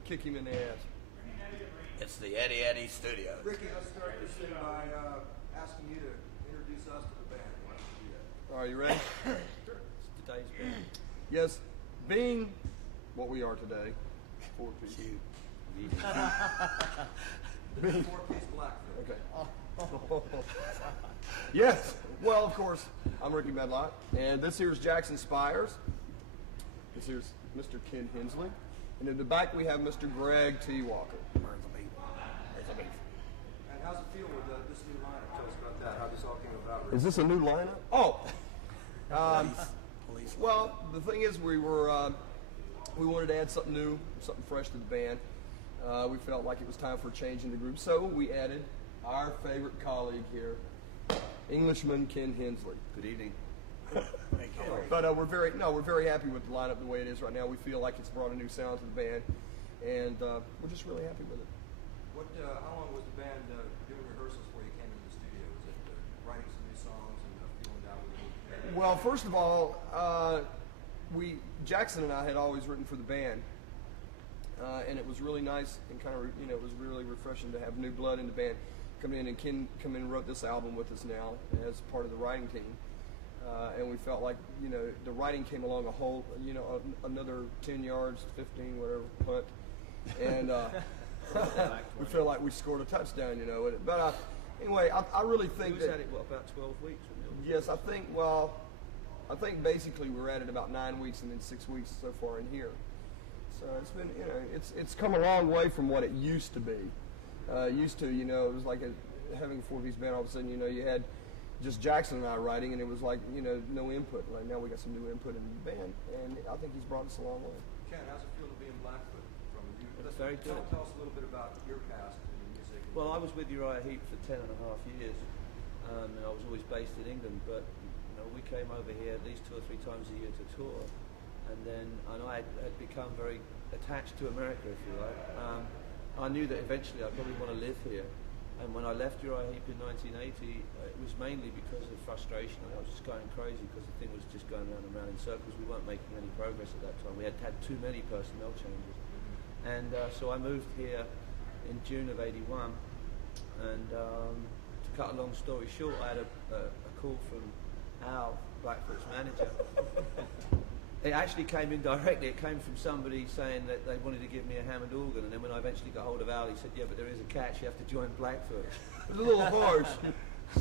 to kick him in the ass. It's the Eddie Studios. Ricky, let's start this thing by asking you to introduce us to the band. Why don't you do that? Are you ready? Sure. It's today's band. Yes, being what we are today, 4-piece. Cute. The 4-piece Blackfoot. Okay. Yes. Well, of course, I'm Ricky Medlock, and this here's Jackson Spires. This here's Mr. Ken Hensley, and in the back we have Mr. Greg T. Walker. Burns a beef. Burns a beef. And how's it feel with this new lineup? Tell us about that. How this all came about. Ricky. Is this a new lineup? Oh. Police. Well, the thing is, we wanted to add something new, something fresh to the band. We felt like it was time for a change in the group, so we added our favorite colleague here, Englishman Ken Hensley. Good evening. But we're very happy with the lineup the way it is right now. We feel like it's brought a new sound to the band, and we're just really happy with it. How long was the band doing rehearsals before you came into the studio? Was it writing some new songs and feeling out with the new? Well, first of all, Jackson and I had always written for the band, and it was really nice and kind of it was really refreshing to have new blood in the band come in, and Ken come in and wrote this album with us now as part of the writing team. And we felt like, the writing came along a whole, another 10 yards, 15, whatever, punt. And we feel like we scored a touchdown, with it. But anyway, I really think We was at it, about 12 weeks? Yes, I think basically we're at it about 9 weeks and then 6 weeks so far in here. So it's been, it's come a long way from what it used to be. It was like having a 4-piece band. All of a sudden, you had just Jackson and I writing, and it was like, no input. Like now we got some new input in the band, and I think he's brought us a long way. Ken, how's it feel to be in Blackfoot? It's very good. Tell us a little bit about your past in music. Well, I was with Uriah Heep for 10 and a half years, and I was always based in England, but we came over here at least 2 or 3 times a year to tour, and I had become very attached to America, if you like. I knew that eventually I'd probably want to live here, and when I left Uriah Heep in 1980, it was mainly because of frustration. I was just going crazy because the thing was just going round and round in circles. We weren't making any progress at that time. We had had too many personnel changes. And so I moved here in June of '81, and to cut a long story short, I had a call from Al, Blackfoot's manager. It actually came in directly. It came from somebody saying that they wanted to give me a Hammond organ, and then when I eventually got hold of Al, he said, "Yeah, but there is a catch. You have to join Blackfoot." It was a little harsh.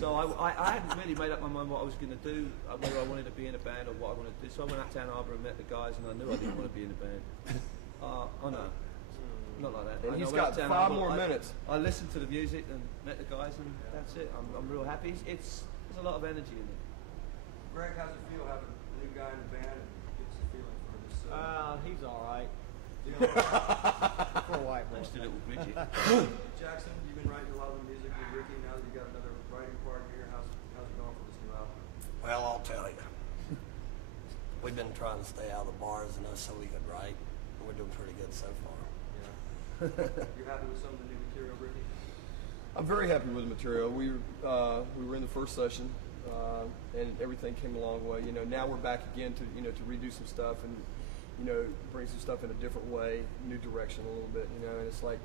So I hadn't really made up my mind what I was going to do, whether I wanted to be in a band or what I wanted to do. So I went out to Ann Arbor and met the guys, and I knew I didn't want to be in a band. Oh no, not like that. And he's got 5 more minutes. I listened to the music and met the guys, and that's it. I'm real happy. There's a lot of energy in it. Greg, how's it feel having a new guy in the band? Give us a feeling for this. He's all right. For a white boy. Just a little midget. Jackson, you've been writing a lot of the music with Ricky. Now that you got another writing partner here, how's it going for this new album? Well, I'll tell you. We've been trying to stay out of the bars and us so we could write. We're doing pretty good so far. Yeah. You're happy with some of the new material, Ricky? I'm very happy with the material. We were in the first session, and everything came a long way. Now we're back again to to redo some stuff and bring some stuff in a different way, new direction a little bit. And it's like,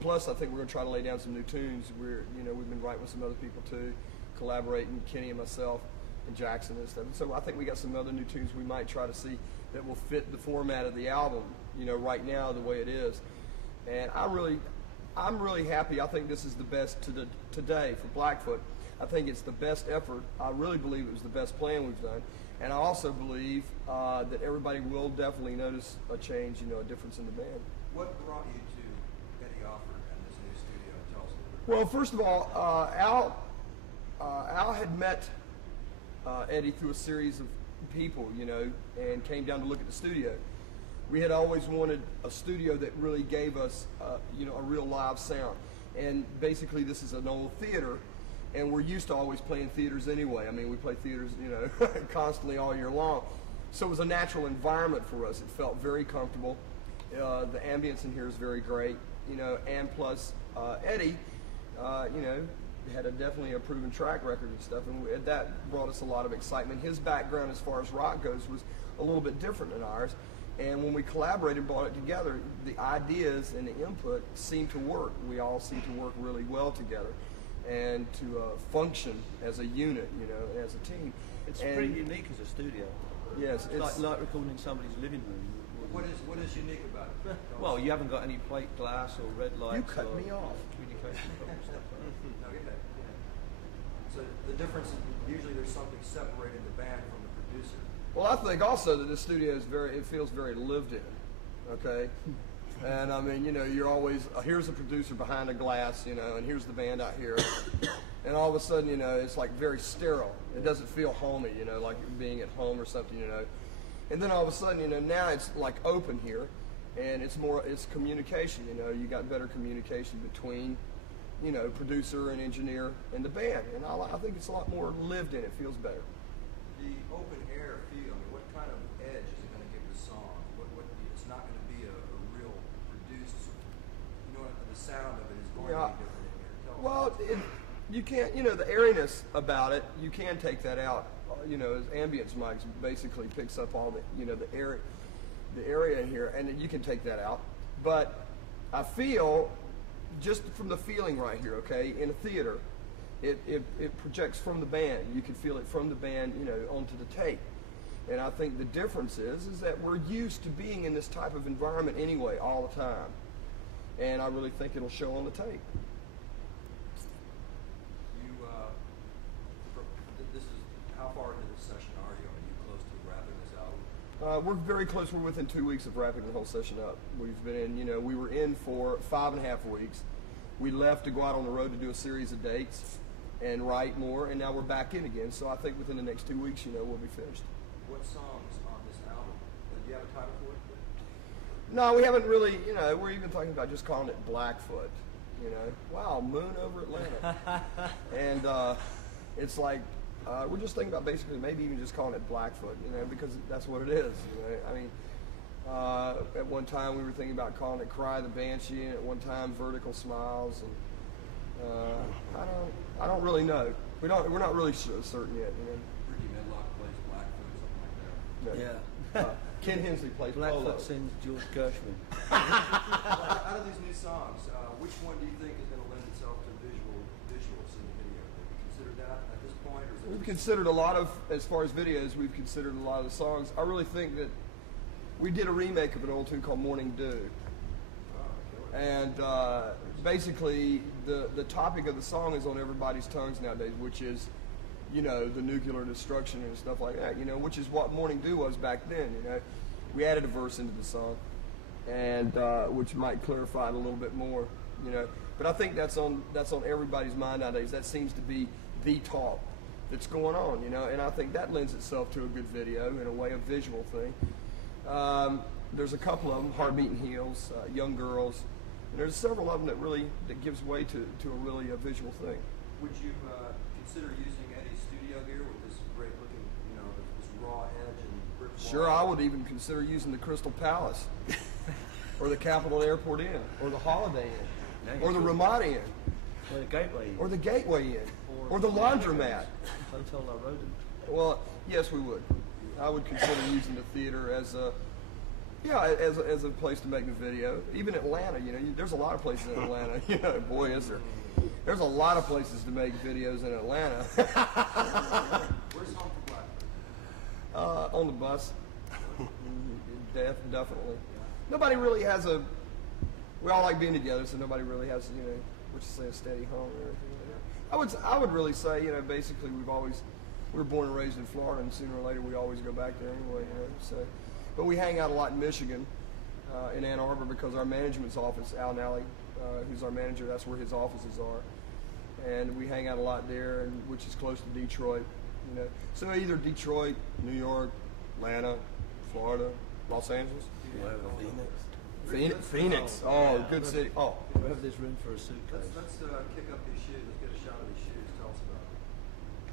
plus I think we're going to try to lay down some new tunes. We've been writing with some other people too, collaborating, Kenny and myself and Jackson and stuff. So I think we got some other new tunes we might try to see that will fit the format of the album. Right now the way it is, and I'm really happy. I think this is the best today for Blackfoot. I think it's the best effort. I really believe it was the best plan we've done, and I also believe that everybody will definitely notice a change, a difference in the band. What brought you to Eddie Offord and this new studio? Tell us a little bit. Well, first of all, Al had met Eddie through a series of people, and came down to look at the studio. We had always wanted a studio that really gave us, a real live sound. And basically, this is an old theater, and we're used to always playing theaters anyway. I mean, we play theaters, constantly all year long. So it was a natural environment for us. It felt very comfortable. The ambience in here is very great, and plus Eddie, had definitely a proven track record and stuff, and that brought us a lot of excitement. His background as far as rock goes was a little bit different than ours, And when we collaborated, brought it together, the ideas and the input seemed to work. We all seemed to work really well together and to function as a unit, you know, as a team. It's And pretty unique as a studio. yes, It's like recording in somebody's living room. What is unique about it? Well, you haven't got any plate glass or red lights. You cut or me off. Communication problems, stuff like that. No, go ahead. So the difference is usually there's something separating the band from the producer. Well, I think also that the studio is it feels very lived in, okay? And I mean, you know, you're always, here's the producer behind the glass, you know, and here's the band out here. And all of a sudden, you know, it's like very sterile. It doesn't feel homey, you know, like being at home or something, you know. And then all of a sudden, you know, now it's like open here, and it's communication, you know. You got better communication between, you know, producer and engineer and the band. And I think it's a lot more lived in. It feels better. The open air feel, I mean, what kind of edge is it going to give the song? It's not going to be a real produced, you know, the sound of it is going to be different in here. Tell us. Well, you can't, you know, the airiness about it, you can take that out. You know, as ambience mics basically picks up all the, you know, the area in here, and you can take that out. But I feel, just from the feeling right here, okay, in a theater, it projects from the band. You can feel it from the band, you know, onto the tape. And I think the difference is that we're used to being in this type of environment anyway, all the time. And I really think it'll show on the tape. This is, how far into this session are you? Are you close to wrapping this album? We're very close. We're within 2 weeks of wrapping the whole session up. We've been in, you know, we were in for 5.5 weeks. We left to go out on the road to do a series of dates and write more, and now we're back in again. So I think within the next 2 weeks, you know, we'll be finished. What songs on this album? Do you have a title for it? No, we haven't really, you know, we're even talking about just calling it Blackfoot, you know. Wow, moon over Atlanta. And it's like, we're just thinking about basically maybe even just calling it Blackfoot, you know, because that's what it is, you know. I mean, at one time we were thinking about calling it Cry the Banshee, and at one time Vertical Smiles, and I don't really know. We're not really certain yet, you know. Ricky Medlock plays Blackfoot, something like that. Yeah. Ken Hensley plays Blackfoot Polo. sings George Gershwin. Out of these new songs, which one do you think is going to lend itself to visuals in the video? Have you considered that at this point? Or is it We've just- considered a lot of, as far as videos, we've considered a lot of the songs. I really think that we did a remake of an old tune called Morning Dew. And basically, the topic of the song is on everybody's tongues nowadays, which is, you know, the nuclear destruction and stuff like that, you know, which is what Morning Dew was back then, you know. We added a verse into the song, and which might clarify it a little bit more, you know. But I think that's on everybody's mind nowadays. That seems to be the talk that's going on, you know, and I think that lends itself to a good video in a way, a visual thing. There's a couple of them, Heart Beating Heels, Young Girls, and there's several of them that gives way to a visual thing. Would you consider using Eddie's studio here with this great looking, you know, this raw edge and brick wall? Sure, I would even consider using the Crystal Palace, or the Capitol Airport Inn, or the Holiday Inn, or the Ramada Inn, Or the Gateway. or the Gateway Inn, or the Laundromat. Hotel La Rodent. Well, yes, we would. I would consider using the theater as a place to make the video. Even Atlanta, you know, there's a lot of places in Atlanta. You know, boy, is there. There's a lot of places to make videos in Atlanta. Where's home for Blackfoot? On the bus. Definitely. Nobody really has we all like being together, so nobody really has, you know, what you say, a steady home or anything like that. I would really say, you know, basically we were born and raised in Florida, and sooner or later we always go back there anyway, you know, so. But we hang out a lot in Michigan, in Ann Arbor, because our management's office, Al Nally, who's our manager, that's where his offices are. And we hang out a lot there, which is close to Detroit, you know. So either Detroit, New York, Atlanta, Florida, Los Angeles. Phoenix. Oh, good city. Oh. Wherever there's room for a suitcase. Let's kick up these shoes. Let's get a shot of these shoes. Tell us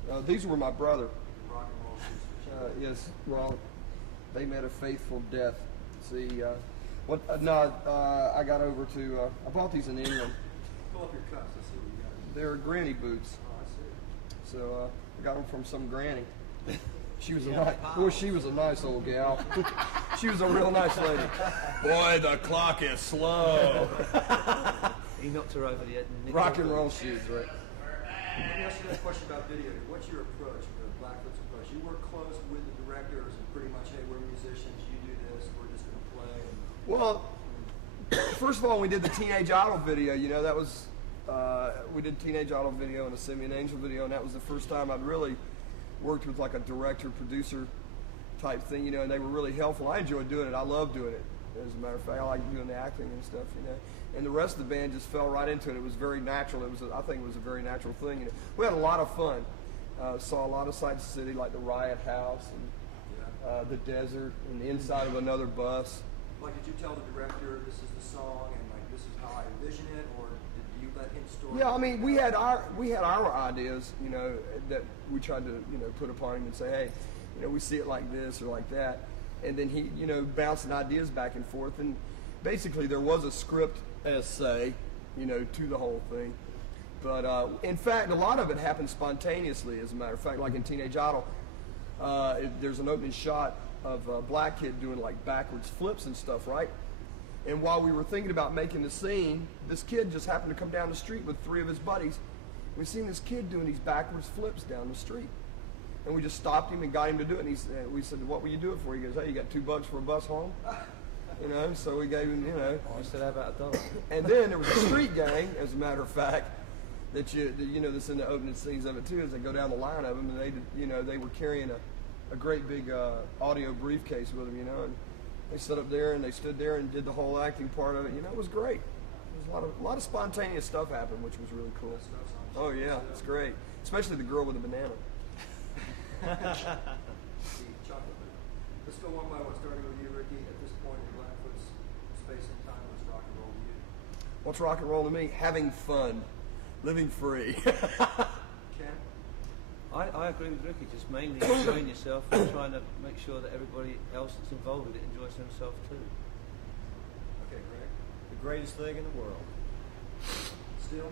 about These were my brother. the rock and roll shoes. Yes, well, they met a faithful death. See, I got over to, I bought these in England. Pull up your cups. Let's see what you got. They're granny boots. Oh, I see. So I got them from some granny. She was a nice old gal. She was a real nice lady. Boy, the clock is slow. He knocked her over the head. And Rock and roll shoes, right? Let me ask you that question about video. What's your approach, the Blackfoot's approach? You work close with the directors and pretty much, hey, we're musicians, you do this, we're just going to play. Well, first of all, when we did the Teenage Idol video, you know, that was, we did Teenage Idol video and a Simeon Angel video, and that was the first time I'd really worked with like a director, producer type thing, you know, and they were really helpful. I enjoyed doing it. I love doing it. As a matter of fact, I like doing the acting and stuff, you know. And the rest of the band just fell right into it. It was very natural. I think it was a very natural thing. You know, we had a lot of fun. Saw a lot of sights of the city, like the Riot House and the desert and the inside of another bus. Like, did you tell the director this is the song and like this is how I envision it, or did you let him story? Yeah, I mean, we had our ideas, you know, that we tried to, you know, put upon him and say, hey, you know, we see it like this or like that, and then he, you know, bouncing ideas back and forth, and basically there was a script essay, you know, to the whole thing. But in fact, a lot of it happened spontaneously. As a matter of fact, like in Teenage Idol, there's an opening shot of a black kid doing like backwards flips and stuff, right? And while we were thinking about making the scene, this kid just happened to come down the street with 3 of his buddies. We seen this kid doing these backwards flips down the street, and we just stopped him and got him to do it. And we said, "What will you do it for?" He goes, "Hey, you got $2 for a bus home?" You know, so we gave him, you know. I said, how about $1? And then there was a street gang, as a matter of fact, that you know, that's in the opening scenes of it too. As they go down the line of them, and they, you know, they were carrying a great big audio briefcase with them, you know, and they stood up there and they stood there and did the whole acting part of it. You know, it was great. There was a lot of spontaneous stuff happened, which was really cool. Oh yeah, it's great, especially the girl with the banana. Let's go one by one, starting with you, Ricky. At this point in Blackfoot's space and time, what's rock and roll to you? What's rock and roll to me? Having fun, living free. Ken? I agree with Ricky, just mainly enjoying yourself and trying to make sure that everybody else that's involved with it enjoys themselves too. Okay, Greg? The greatest thing in the world. Still?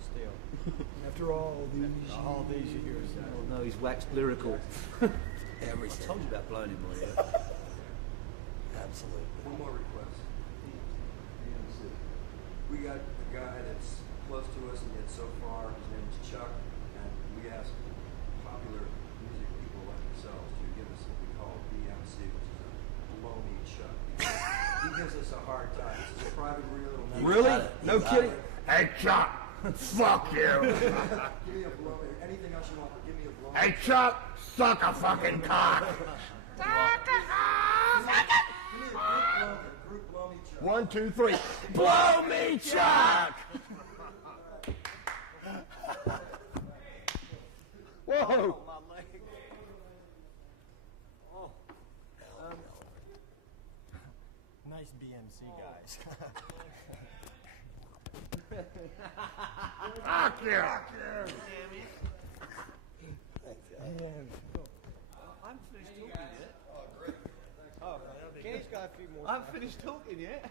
Still. After all these years. Oh no, he's waxed lyrical. I Everything. told you about blowing him away. Absolutely. One more request. We got a guy that's close to us and yet so far. His name is Chuck, and we ask popular music people like themselves to give us what we call BMC, which is a blow me Chuck. He gives us a hard time. This is a private reel. It'll never Really? Got it. No Got kidding. it. Hey Chuck, fuck you. Give me a blow. Anything else you want, but give me a blow. Hey Chuck, suck a fucking cock. Give me a group blow me Chuck. 1, 2, 3. Blow me, Chuck. Whoa. My leg. Oh. Nice BMC, guys. Fuck you. I'm finished talking yet. Oh, Kenny's got a few more. I haven't finished talking yet.